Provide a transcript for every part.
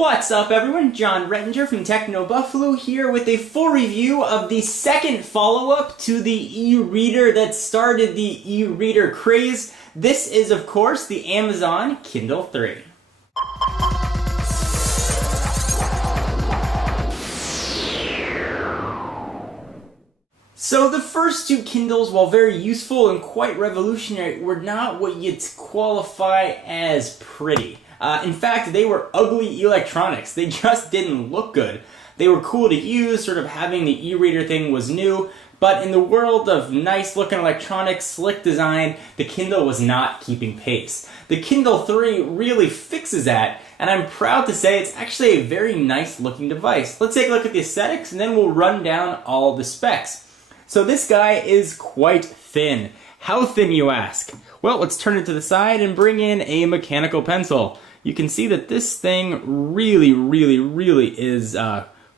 What's up everyone, John Rettinger from Techno Buffalo here with a full review of the second follow-up to the e-reader that started the e-reader craze. This is of course the Amazon Kindle 3. So the first two Kindles, while very useful and quite revolutionary, were not what you'd qualify as pretty. In fact, they were ugly electronics. They just didn't look good. They were cool to use, sort of having the e-reader thing was new, but in the world of nice looking electronics, slick design, the Kindle was not keeping pace. The Kindle 3 really fixes that, and I'm proud to say it's actually a very nice looking device. Let's take a look at the aesthetics and then we'll run down all the specs. So this guy is quite thin. How thin, you ask? Well, let's turn it to the side and bring in a mechanical pencil. You can see that this thing really is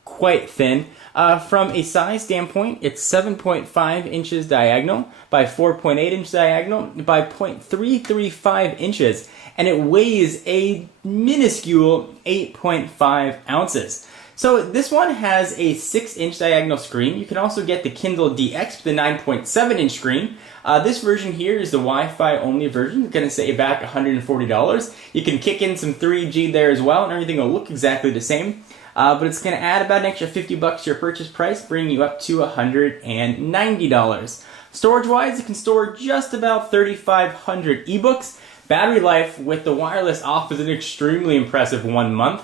quite thin. From a size standpoint, it's 7.5 inches diagonal by 4.8 inch diagonal by 0.335 inches, and it weighs a minuscule 8.5 ounces. So this one has a 6-inch diagonal screen. You can also get the Kindle DX with the 9.7-inch screen. This version here is the Wi-Fi only version. It's going to save back $140. You can kick in some 3G there as well, and everything will look exactly the same. But it's going to add about an extra $50 to your purchase price, bringing you up to $190. Storage-wise, it can store just about 3,500 ebooks. Battery life with the wireless off is an extremely impressive 1 month.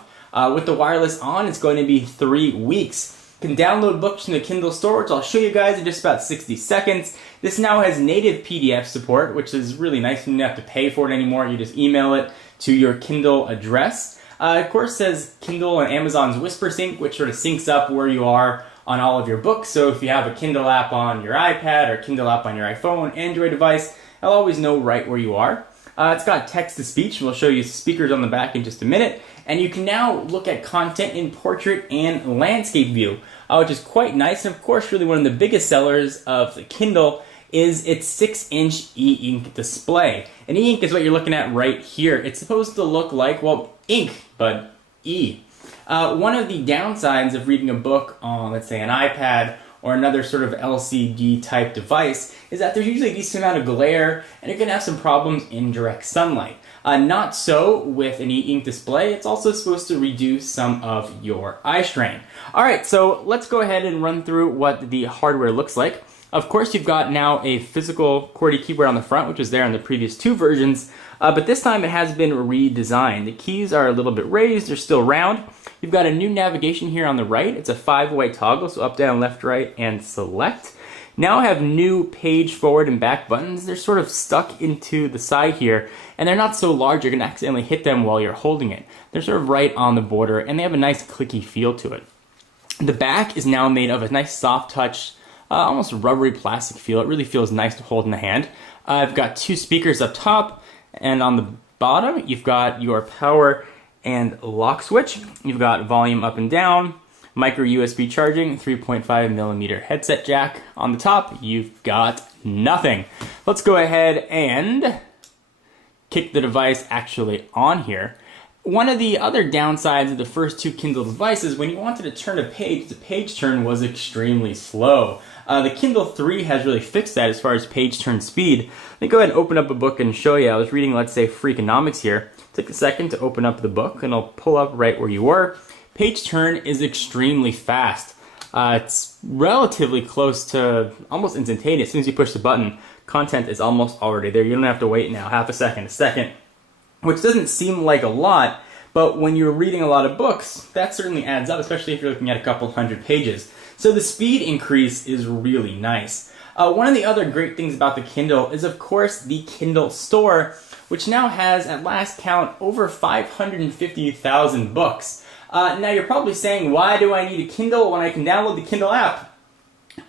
With the wireless on, it's going to be 3 weeks. You can download books from the Kindle store, which I'll show you guys in just about 60 seconds. This now has native PDF support, which is really nice. You don't have to pay for it anymore. You just email it to your Kindle address. Of course, it says Kindle and Amazon's Whisper Sync, which sort of syncs up where you are on all of your books. So if you have a Kindle app on your iPad or Kindle app on your iPhone, Android device, I'll always know right where you are. It's got text-to-speech, and we'll show you speakers on the back in just a minute. And you can now look at content in portrait and landscape view, which is quite nice. And of course, really one of the biggest sellers of the Kindle is its 6-inch e-ink display. And e-ink is what you're looking at right here. It's supposed to look like, well, ink, but E. One of the downsides of reading a book on, let's say, an iPad or another sort of LCD type device is that there's usually a decent amount of glare and you're going to have some problems in direct sunlight. Not so with an e-ink display. It's also supposed to reduce some of your eye strain. Alright, so let's go ahead and run through what the hardware looks like. Of course, you've got now a physical QWERTY keyboard on the front, which was there on the previous two versions, but this time it has been redesigned. The keys are a little bit raised, they're still round. You've got a new navigation here on the right. It's a 5-way toggle, so up, down, left, right, and select. Now I have new page forward and back buttons. They're sort of stuck into the side here, and they're not so large you're going to accidentally hit them while you're holding it. They're sort of right on the border, and they have a nice clicky feel to it. The back is now made of a nice soft touch, almost rubbery plastic feel. It really feels nice to hold in the hand. I've got 2 speakers up top, and on the bottom you've got your power and lock switch. You've got volume up and down, micro USB charging, 3.5mm headset jack. On the top, you've got nothing. Let's go ahead and kick the device actually on here. One of the other downsides of the first two Kindle devices, when you wanted to turn a page, the page turn was extremely slow. The Kindle 3 has really fixed that as far as page turn speed. Let me go ahead and open up a book and show you. I was reading, let's say, Freakonomics here. Take a second to open up the book, and I'll pull up right where you were. Page turn is extremely fast. It's relatively close to almost instantaneous. As soon as you push the button, content is almost already there. You don't have to wait now half a second, which doesn't seem like a lot, but when you're reading a lot of books, that certainly adds up, especially if you're looking at a couple hundred pages. So the speed increase is really nice. One of the other great things about the Kindle is, of course, the Kindle store, which now has, at last count, over 550,000 books. Now you're probably saying, why do I need a Kindle when I can download the Kindle app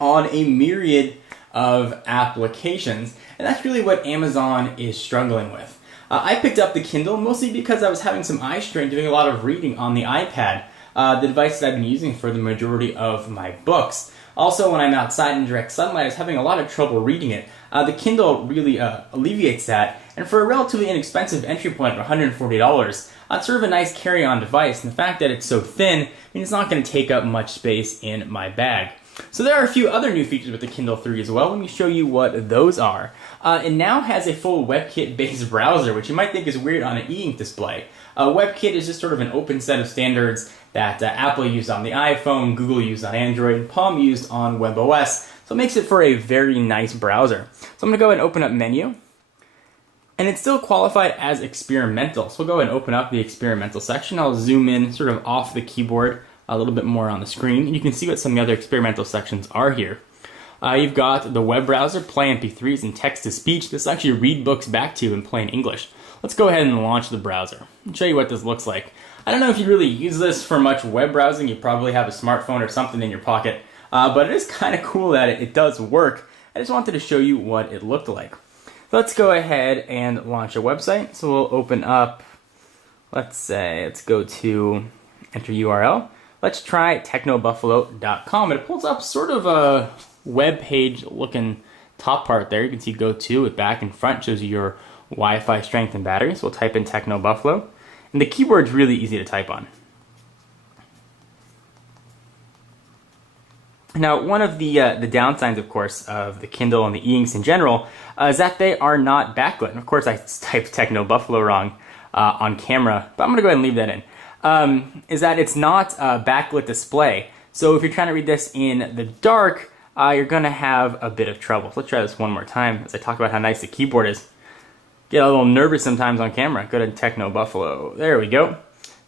on a myriad of applications? And that's really what Amazon is struggling with. I picked up the Kindle mostly because I was having some eye strain doing a lot of reading on the iPad, the device that I've been using for the majority of my books. Also, when I'm outside in direct sunlight, I was having a lot of trouble reading it. The Kindle really alleviates that, and for a relatively inexpensive entry point of $140, it's sort of a nice carry-on device, and the fact that it's so thin means it's not going to take up much space in my bag. So there are a few other new features with the Kindle 3 as well. Let me show you what those are. It now has a full WebKit-based browser, which you might think is weird on an e-ink display. WebKit is just sort of an open set of standards that Apple used on the iPhone, Google used on Android, and Palm used on WebOS. So it makes it for a very nice browser. So I'm going to go ahead and open up Menu. And it's still qualified as experimental. So we'll go ahead and open up the experimental section. I'll zoom in sort of off the keyboard a little bit more on the screen. And you can see what some of the other experimental sections are here. You've got the web browser, play MP3s, and text-to-speech. This will actually read books back to you in plain English. Let's go ahead and launch the browser and show you what this looks like. I don't know if you really use this for much web browsing. You probably have a smartphone or something in your pocket. But it is kind of cool that it does work. I just wanted to show you what it looked like. Let's go ahead and launch a website. So we'll open up, let's go to enter URL. Let's try technobuffalo.com. It pulls up sort of a web page looking top part there. You can see go to with back and front, shows you your Wi-Fi strength and battery. So we'll type in TechnoBuffalo. And the keyboard's really easy to type on. Now, one of the downsides, of course, of the Kindle and the e-inks in general is that they are not backlit. And of course, I typed TechnoBuffalo wrong on camera, but I'm going to go ahead and leave that in. Is that it's not a backlit display. So if you're trying to read this in the dark, you're going to have a bit of trouble. So let's try this one more time as I talk about how nice the keyboard is. Get a little nervous sometimes on camera. Go to TechnoBuffalo. There we go.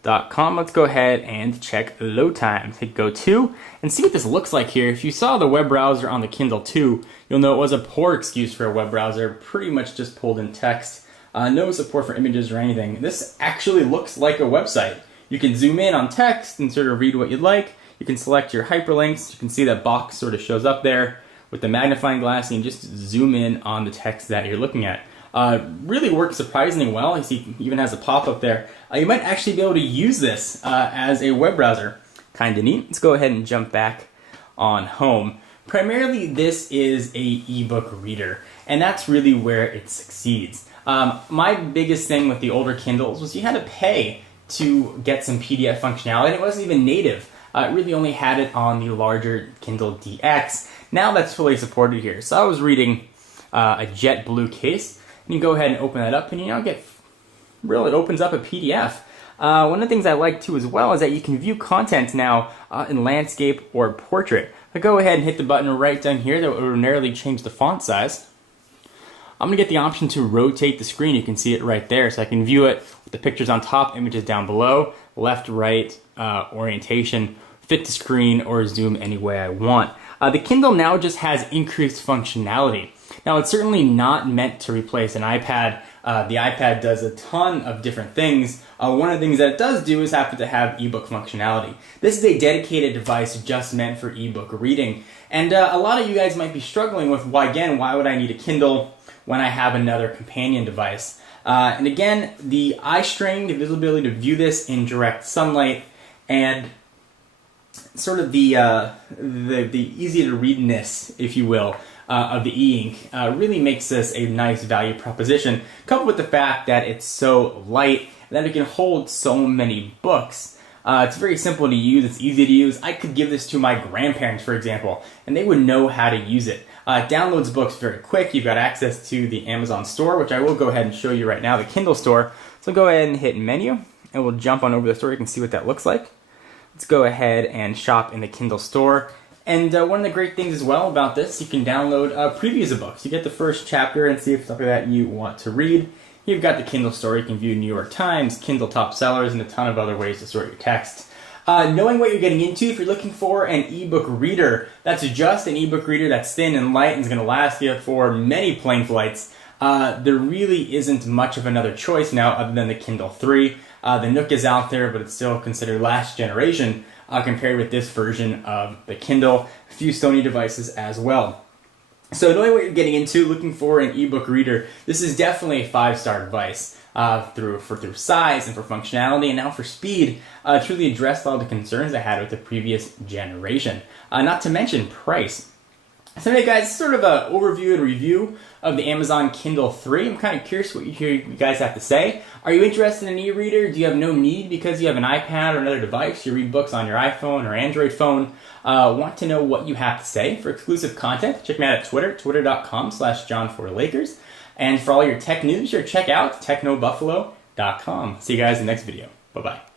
.com. Let's go ahead and check load times. Hit go to and see what this looks like here. If you saw the web browser on the Kindle 2, you'll know it was a poor excuse for a web browser. Pretty much just pulled in text. No support for images or anything. This actually looks like a website. You can zoom in on text and sort of read what you'd like. You can select your hyperlinks. You can see that box sort of shows up there with the magnifying glass, and you just zoom in on the text that you're looking at. Really works surprisingly well. You see it even has a pop-up there. You might actually be able to use this as a web browser. Kind of neat. Let's go ahead and jump back on home. Primarily, this is a ebook reader, and that's really where it succeeds. My biggest thing with the older Kindles was you had to pay to get some PDF functionality, and it wasn't even native. It really only had it on the larger Kindle DX. Now that's fully supported here. So I was reading a jet blue case, and you go ahead and open that up, and it opens up a PDF. One of the things I like too as well is that you can view content now in landscape or portrait. I go ahead and hit the button right down here that will ordinarily change the font size. I'm going to get the option to rotate the screen. You can see it right there. So I can view it with the pictures on top, images down below, left, right, orientation, fit the screen, or zoom any way I want. The Kindle now just has increased functionality. Now, it's certainly not meant to replace an iPad. The iPad does a ton of different things. One of the things that it does do is happen to have ebook functionality. This is a dedicated device just meant for ebook reading. And a lot of you guys might be struggling with, why would I need a Kindle when I have another companion device? And again, the eye strain, the visibility to view this in direct sunlight, and sort of the easy to readness, if you will, of the e-ink really makes this a nice value proposition, coupled with the fact that it's so light and that it can hold so many books. It's very simple to use, it's easy to use. I could give this to my grandparents, for example, and they would know how to use it. It downloads books very quick. You've got access to the Amazon store, which I will go ahead and show you right now, the Kindle store. So go ahead and hit menu, and we'll jump on over the store. You can see what that looks like. Let's go ahead and shop in the Kindle store. And one of the great things as well about this, you can download previews of books. You get the first chapter and see if it's something that you want to read. You've got the Kindle store. You can view New York Times, Kindle top sellers, and a ton of other ways to sort your text. Knowing what you're getting into, if you're looking for an ebook reader, that's just an ebook reader that's thin and light and is going to last you for many plane flights, there really isn't much of another choice now other than the Kindle 3. The Nook is out there, but it's still considered last generation compared with this version of the Kindle. A few Sony devices as well. So knowing what you're getting into, looking for an ebook reader, this is definitely a 5-star device. Through size and for functionality, and now for speed, truly addressed all the concerns I had with the previous generation. Not to mention price. So anyway, guys, sort of an overview and review of the Amazon Kindle 3. I'm kind of curious what you guys have to say. Are you interested in an e-reader? Do you have no need because you have an iPad or another device? You read books on your iPhone or Android phone. Want to know what you have to say. For exclusive content, check me out at Twitter, twitter.com/John4Lakers. And for all your tech news, check out technobuffalo.com. See you guys in the next video. Bye-bye.